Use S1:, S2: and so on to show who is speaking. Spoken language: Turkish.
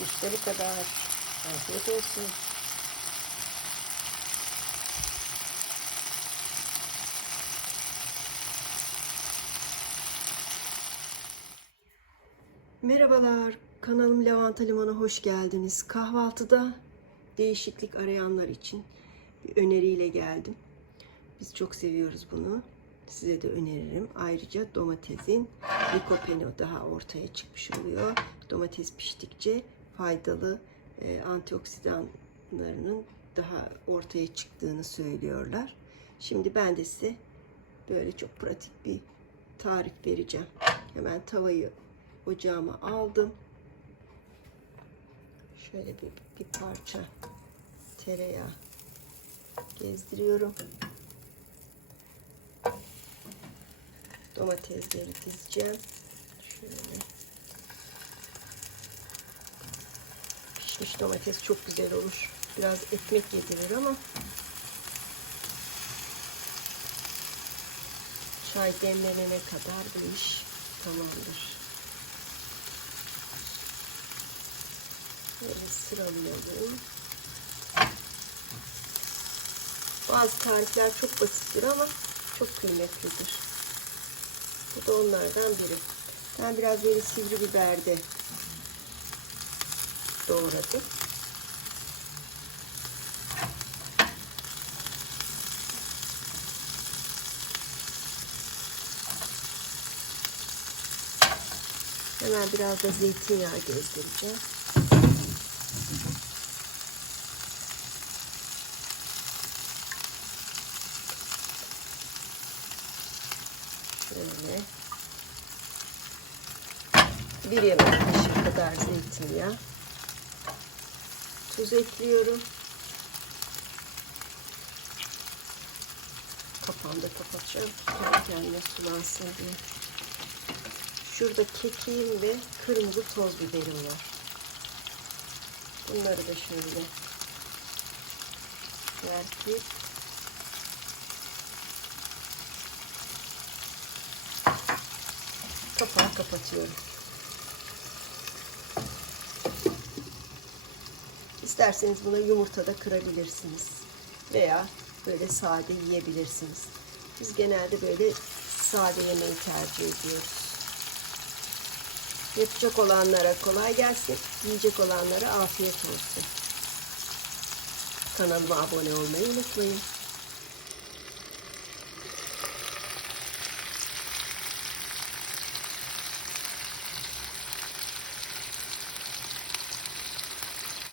S1: Müşteri kadar. Afiyet olsun. Merhabalar, kanalım Lavanta Liman'a hoş geldiniz. Kahvaltıda değişiklik arayanlar için bir öneriyle geldim. Biz çok seviyoruz bunu. Size de öneririm. Ayrıca domatesin likopeni daha ortaya çıkmış oluyor. Domates piştikçe faydalı e, antioksidanlarının daha ortaya çıktığını söylüyorlar. Şimdi ben de size böyle çok pratik bir tarif vereceğim. Hemen tavayı ocağıma aldım. Şöyle bir, bir parça tereyağı gezdiriyorum. Domatesleri dizeceğim. Şöyle. Pişmiş domates çok güzel olur. Biraz ekmek yedirir ama çay demlenene kadar bu iş tamamdır. Böyle sıralayalım. Bazı tarifler çok basittir ama çok kıymetlidir. Bu da onlardan biri. Ben biraz böyle sivri biber de doğradım. Hemen biraz da zeytinyağı gezdireceğim. Şöyle. Bir yemek kaşığı kadar zeytinyağı. Tuz ekliyorum. Kapağını da kapatacağım. Kendi kendine sulansın diye. Şurada kekiğim ve kırmızı toz biberim var. Bunları da şöyle serpip kapağı kapatıyorum. İsterseniz buna yumurta da kırabilirsiniz. Veya böyle sade yiyebilirsiniz. Biz genelde böyle sade yemeği tercih ediyoruz. Yapacak olanlara kolay gelsin. Yiyecek olanlara afiyet olsun. Kanalıma abone olmayı unutmayın.